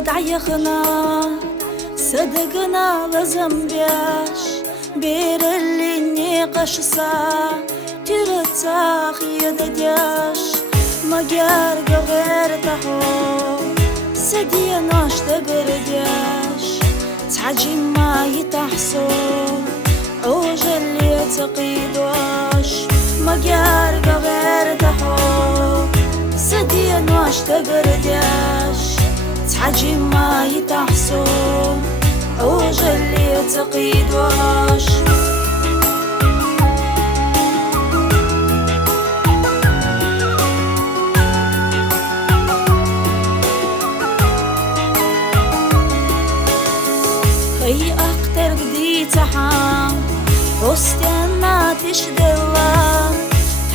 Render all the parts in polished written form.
دعيخنا صدقنا لازم بياش بير اللي نقشصا ترتاح يددياش مجار غير تحو سدي ناش تقردياش تعجي ما يتحسو عوج اللي تقيدواش مجار غير تحو سدي ناش تقردياش تعجي ما يتحسو عوج اللي تقيدواش هي أكتر قديتها وستنا تشدلا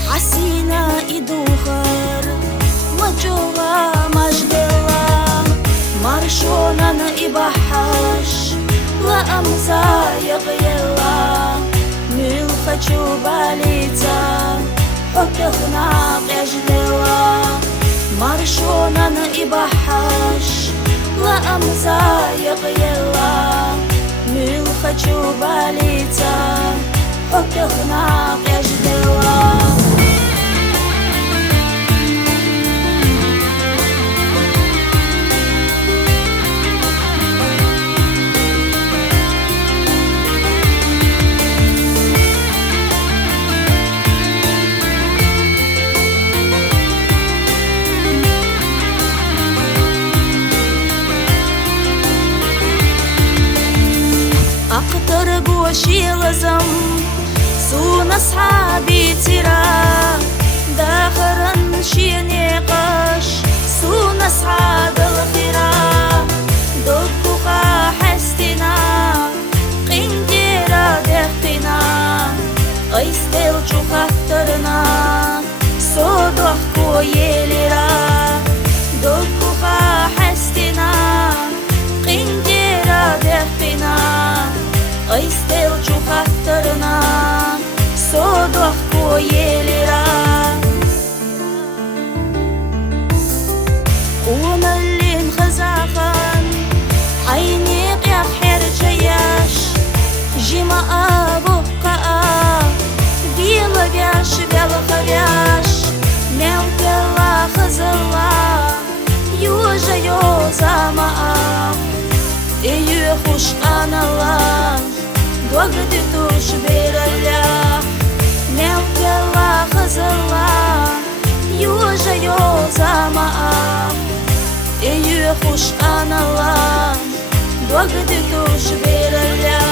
حسينا إدوخر مجولا مجدلا مرشونا نإبحاش لا أمزا يغيلا ملخجو باليتا حكخنا قجدلا مرشونا نإبحاش لا أمزا يغيلا ملخجو باليتا حكخنا قجدلا أقدر بوشي لازم سون أصحابي ترى داخرا شي نقاش سون أصحاب الخيرة دقوقا حستنا قنديرا دختنا أيستيل جو خطرنا صدق كويلرا دقوقا حستنا قنديرا دختنا أيستيل جو خطرنا صدق كويلرا وملي انخزعفن عينيق يا خير جياش جيما أبوكا بيلا بياش بيلا خبياش ميوكلا خزلا يوجا يوزا معاك إيه خوش أنا الله دوغدي توش بير الله ميوكلا خزلا يوجا يوزا معاك إيه خوش أنا الله دوغدي توش بير الله